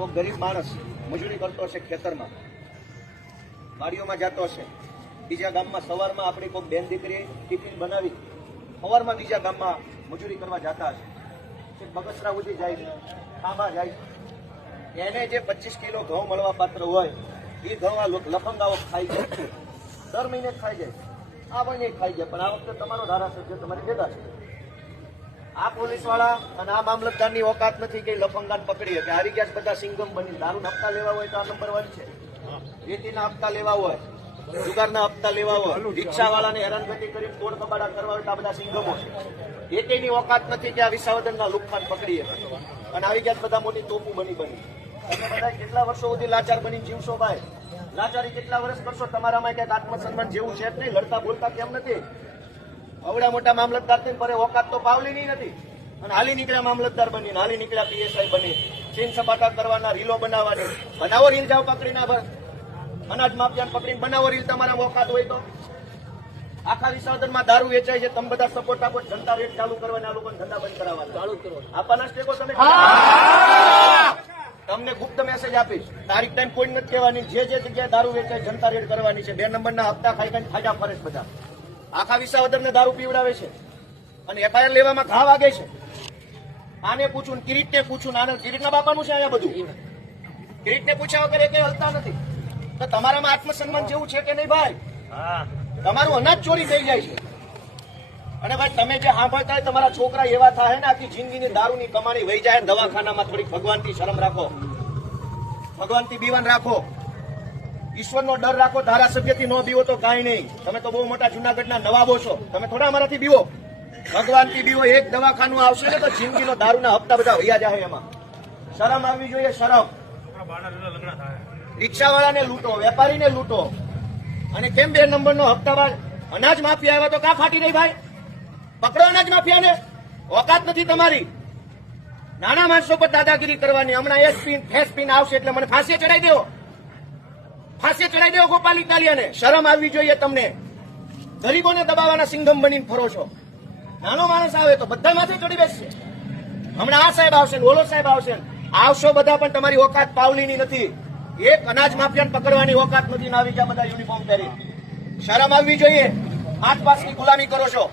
કોઈ ગરીબ માણસ મજૂરી કરતો હશે, ખેતરમાં વાડીઓમાં જતો હશે, બીજા ગામમાં સવારમાં આપણી કોઈ બેન દીકરી ટિફિન બનાવી સવારમાં બીજા ગામમાં મજૂરી કરવા જતા હશે, બગસરા સુધી જાય, ખાંભા જાય, એને જે 25 કિલો ઘઉં મળવા પાત્ર હોય એ ઘઉં આ લફંગાઓ ખાઈ જાય, દર મહિને ખાઈ જાય, આ મહિને ખાઈ જાય. પણ આ વખતે તમારો ધારાસભ્ય તમારી ભેગા છે. આ પોલીસ વાળા અને આ મામલતદારની ઓકાત નથી કે લફંગાને પકડીએ કે હારી ગયા બધા સિંગમ બની. દારૂ હપ્તા લેવા હોય તો આ નંબર 1 છે, રેતીના હપ્તા લેવા હોય, જુગારના હપ્તા લેવા હોય, રિક્ષા વાળાને હેરાનગતિ કરી તોડ કબાડા કરવા હોય તો આ બધા સિંગમો છે. એકેની ઓકાત નથી કે આ વિસાવદરના લુખ્ખાન પકડીએ અને આવી ગયા બધા મોટી તોપું બની. તમે બધા કેટલા વર્ષો સુધી લાચાર બની જીવશો ભાઈ? લાચારી કેટલા વર્ષ કરશો? તમારામાં ક્યાંક આત્મસન્માન જેવું છે જ નહીં? લડતા બોલતા કેમ નથી? અવડા મોટા મામલતદાર થઈને પર ઓકાત તો પાવલી નથી. અને હાલી નીકળ્યા મામલતદાર બની, હાલી નીકળ્યા પીએસઆઈ બની, સીન સપાટા કરવાના, રીલો બનાવવાની. બનાવો રીલ, જાઓ પકડીને અનાજ માફિયાને પકડીને બનાવો રીલ. તમારા ઓકાત હોય તો આખા વિસાવદરમાં દારૂ વેચાય છે, તમે બધા સપોર્ટ આપો, જનતા રેટ ચાલુ કરવાના, આ લોકોને ધંધા બંધ કરાવવાના, ચાલુ કરો. આપવાના સ્ટેકો તમે તમને ગુપ્ત મેસેજ આપીશ. તારીખ ટાઈમ કોઈ નથી કહેવાની. જે જગ્યાએ દારૂ વેચાય જનતા રેડ કરવાની છે. 2 નંબરના હપ્તા ખાઈ ખાઈને ખાજા ફરે છે બધા. આખા વિસાવદરને દારૂ પીવડાવે છે અને એફઆઈઆર લેવામાં ઘા વાગે છે. આને પૂછું, કિરીટને પૂછું, આને કિરીટના બાપાનું છે અહીંયા બધું. કિરીટને પૂછ્યા વગર એ હલતા નથી. તો તમારામાં આત્મસન્માન જેવું છે કે નહીં ભાઈ? તમારું અનાજ ચોરી થઈ જાય છે અને ભાઈ તમે જે સાંભળતા હોય તમારા છોકરા એવા થાય ને આખી જિંદગીની દારૂની કમાણી વહી જાય. દવાખાનામાં થોડીક ભગવાનથી શરમ રાખો, ભગવાનથી બીવાન રાખો, ઈશ્વરનો ડર રાખો. ધારાસભ્યથી ન બીવો તો કાંઈ નહીં. તમે તો બહુ મોટા જુનાગઢના નવાબો છો, તમે થોડા અમારાથી બીવો. ભગવાનથી બીવો. એક દવાખાનું આવશે ને તો જિંદગીનો દારૂના હપ્તા બધા વૈયા જાય. એમાં શરમ આવવી જોઈએ, શરમ. રિક્ષાવાળાને લૂંટો, વેપારીને લૂંટો અને કેમ 2 નંબરનો હપ્તાવાર અનાજ માફિયા આવ્યા તો કા ફાટી રહી ભાઈ? પકડો અનાજ માફિયાને. ઓકાત નથી તમારી નાના માણસો પર દાદાગીરી કરવાની. હમણાં એસપી આવશે એટલે મને ફાંસી ચડાવી દેવો, ફાંસી ચડાવી દેવો ગોપાલ ઇટાલિયાને. શરમ આવવી જોઈએ તમને. ગરીબોને દબાવવાના સિંઘમ બનીને ફરો છો. નાનો માણસ આવે તો બધા માથે ચડી બેસશે. હમણાં આ સાહેબ આવશે, ઓલો સાહેબ આવશે, આવશો બધા, પણ તમારી ઓકાત પાવલીની નથી. એક અનાજ માફિયાને પકડવાની ઓકાત નથી. આવી ગયા બધા યુનિફોર્મ પહેરી. શરમ આવવી જોઈએ. આસપાસની ગુલામી કરો છો.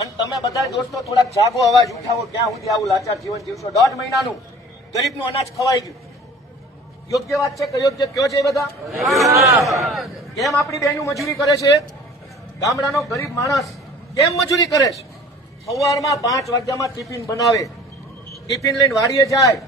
અને તમે બધા દોસ્તો થોડાક જાગો, અવાજ ઉઠાવો. ક્યાં સુધી આવું લાચાર જીવન જીવશો? 1.5 મહિનાનું ગરીબનું અનાજ ખવાઈ ગયું. યોગ્ય વાત છે કે યોગ્ય કયો છે? બધા કેમ આપણી બહેનો મજૂરી કરે છે? ગામડાનો ગરીબ માણસ કેમ મજૂરી કરે છે? સવારમાં 5 વાગ્યામાં ટિફિન બનાવે, ટિફિન લઈને વાડીએ જાય,